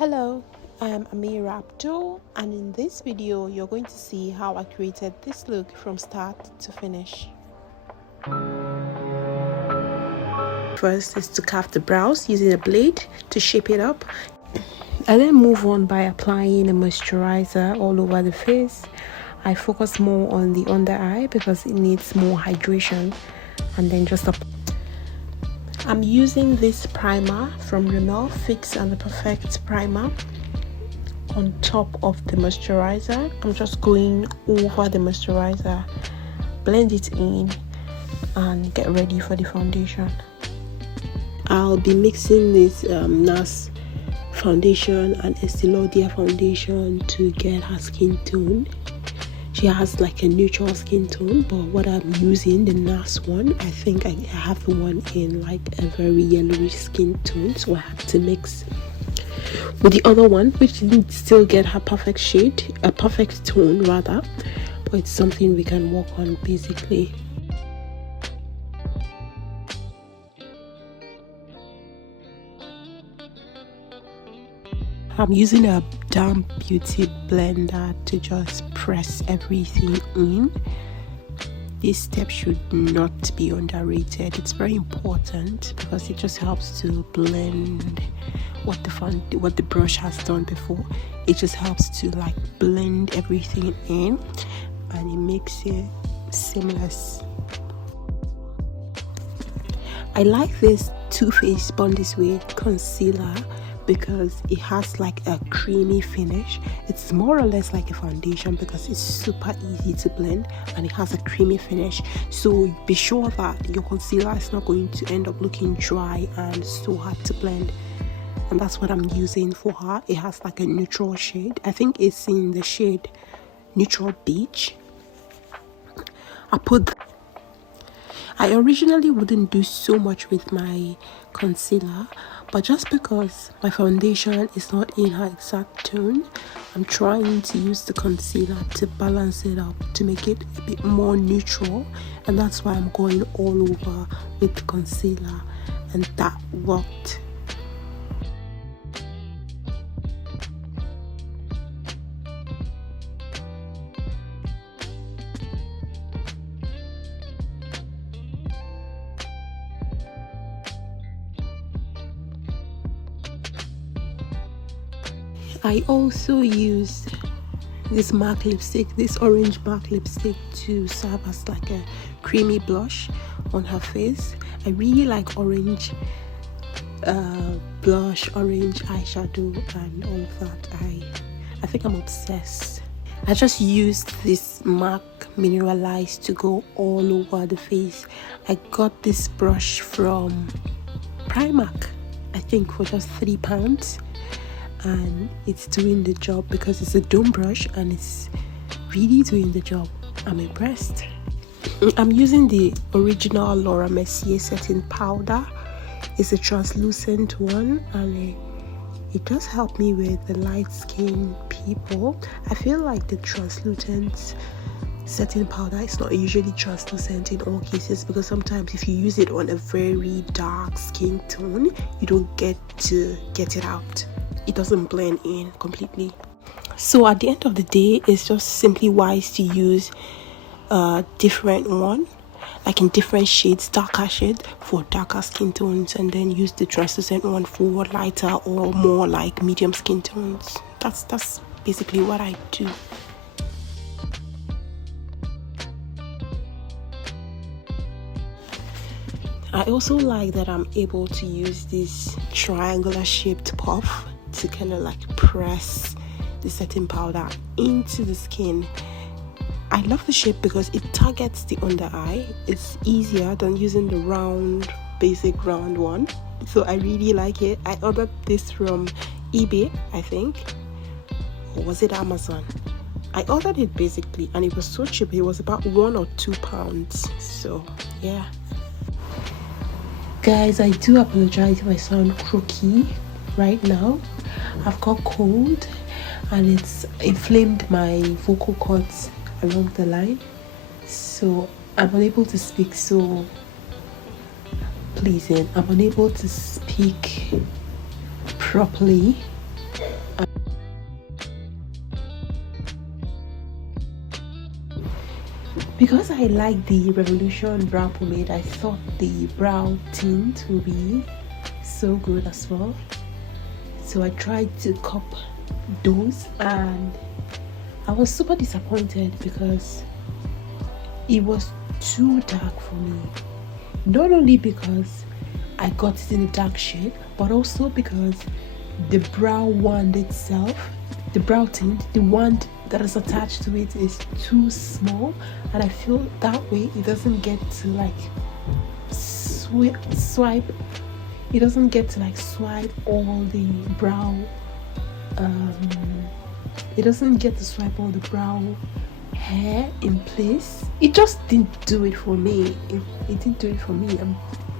Hello, I am Amira Abdul, and in this video you're going to see how I created this look from start to finish. First is to carve the brows using a blade to shape it up. I then move on by applying a moisturizer all over the face. I focus more on the under eye because it needs more hydration, and then just apply. I'm using this primer from Rimmel Fix and the Perfect Primer on top of the moisturizer. I'm just going over the moisturizer, blend it in, and get ready for the foundation. I'll be mixing this Nars Foundation and Estee Lauder foundation to get her skin tone. She has like a neutral skin tone, but what I'm using, the Nars one, I think I have the one in like a very yellowish skin tone, so I had to mix with the other one, which didn't still get her perfect shade, a perfect tone rather, but it's something we can work on basically. I'm using a damp beauty blender to just press everything in. This step should not be underrated. It's very important because it just helps to blend what the brush has done before. It just helps to like blend everything in, and it makes it seamless. I like this Too Faced Born This Way concealer because it has like a creamy finish. It's more or less like a foundation because it's super easy to blend and it has a creamy finish, so be sure that your concealer is not going to end up looking dry and so hard to blend. And that's what I'm using for her. It has like a neutral shade. I think it's in the shade Neutral Beach. I originally wouldn't do so much with my concealer, but just because my foundation is not in her exact tone, I'm trying to use the concealer to balance it up, to make it a bit more neutral, and that's why I'm going all over with the concealer, and that worked. I also used this MAC lipstick, this orange MAC lipstick, to serve as like a creamy blush on her face. I really like orange blush, orange eyeshadow and all of that. I think I'm obsessed. I just used this MAC mineralize to go all over the face. I got this brush from Primark, I think for just £3, and it's doing the job because it's a dome brush and it's really doing the job. I'm impressed. I'm using the original Laura Mercier setting powder. It's a translucent one, and it does help me with the light skin people. I feel like the translucent setting powder is not usually translucent in all cases, because sometimes if you use it on a very dark skin tone, you don't get to get it out. It doesn't blend in completely. So at the end of the day, it's just simply wise to use a different one, like in different shades, darker shade for darker skin tones, and then use the translucent one for lighter or more like medium skin tones. That's basically what I do. I also like that I'm able to use this triangular shaped puff to kind of like press the setting powder into the skin. I love the shape because it targets the under eye. It's easier than using the round, basic round one, so I really like it. I ordered this from eBay, I think, or was it Amazon? I ordered it basically, and it was so cheap. It was about £1 or £2, so yeah. Guys, I do apologize if I sound croaky right now. I've got cold and it's inflamed my vocal cords along the line, so I'm unable to speak so pleasing. I'm unable to speak properly Because I like the Revolution brow pomade, I thought the brow tint would be so good as well. So I tried to cop those and I was super disappointed because it was too dark for me. Not only because I got it in a dark shade, but also because the brow wand itself, the brow tint, the wand that is attached to it is too small, and I feel that way it doesn't get to like swipe. It doesn't get to like swipe all the brow. It doesn't get to swipe all the brow hair in place. It just didn't do it for me. It didn't do it for me. I'm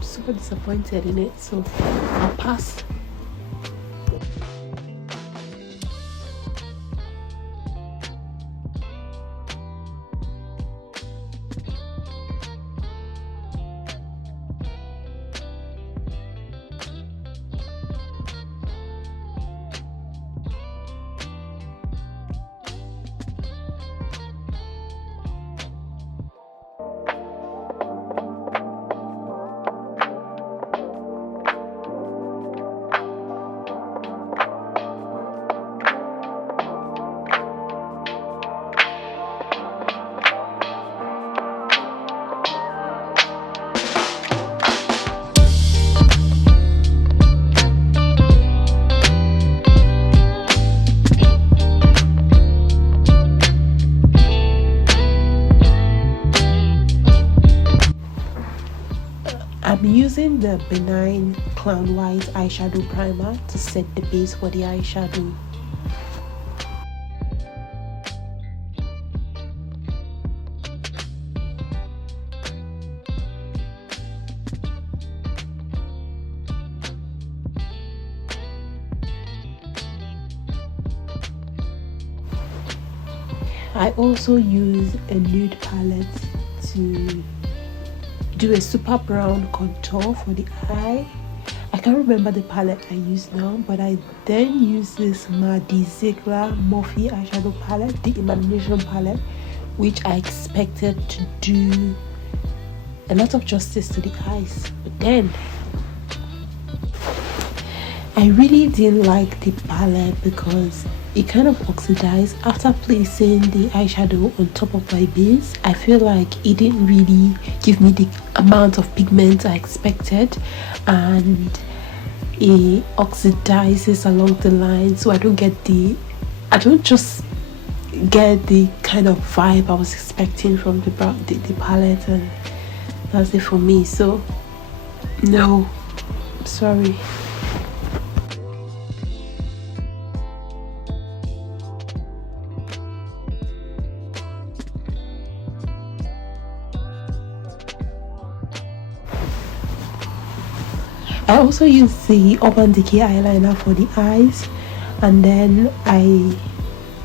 super disappointed in it, so I'll pass. I'm using the benign Clown White eyeshadow primer to set the base for the eyeshadow. I also use a nude palette to do a super brown contour for the eye. I can't remember the palette I use now, but I then use this Ziegler Morphe eyeshadow palette, the Imagination palette, which I expected to do a lot of justice to the eyes, but then I really didn't like the palette because it kind of oxidized after placing the eyeshadow on top of my base. I feel like it didn't really give me the amount of pigment I expected, and it oxidizes along the line, so I don't just get the kind of vibe I was expecting from the palette, and that's it for me. So no, sorry. I also use the Urban Decay eyeliner for the eyes, and then I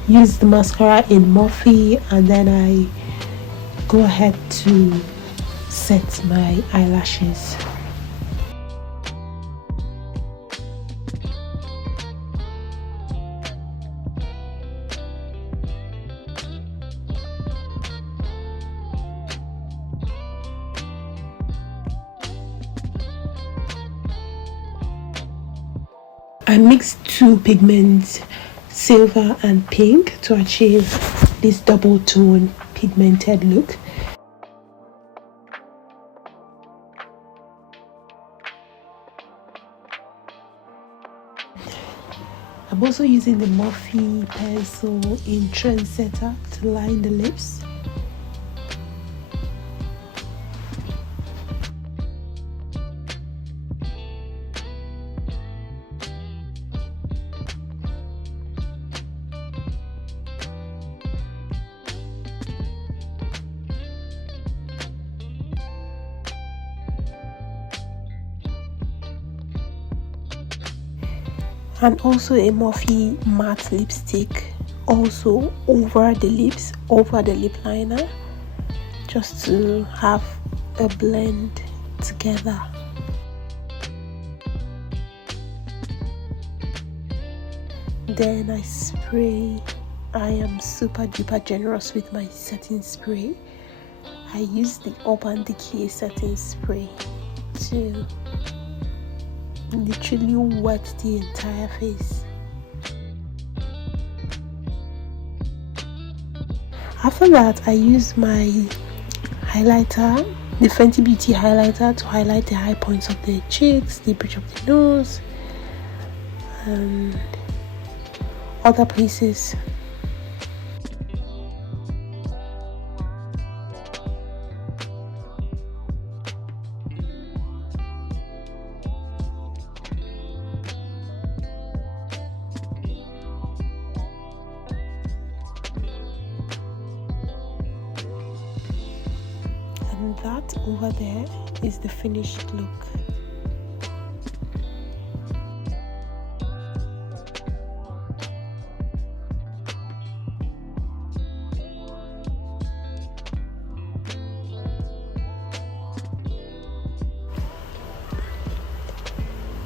use the mascara in Morphe, and then I go ahead to set my eyelashes. I mixed two pigments, silver and pink, to achieve this double tone pigmented look. I'm also using the Morphe pencil in Trendsetter to line the lips. And also a Morphe matte lipstick also over the lips, over the lip liner, just to have a blend together. Then I spray. I am super duper generous with my setting spray. I used the Urban Decay setting spray to literally wet the entire face. After that, I used my highlighter, the Fenty Beauty highlighter, to highlight the high points of the cheeks, the bridge of the nose, and other places. And that over there is the finished look.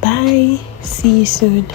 Bye. See you soon.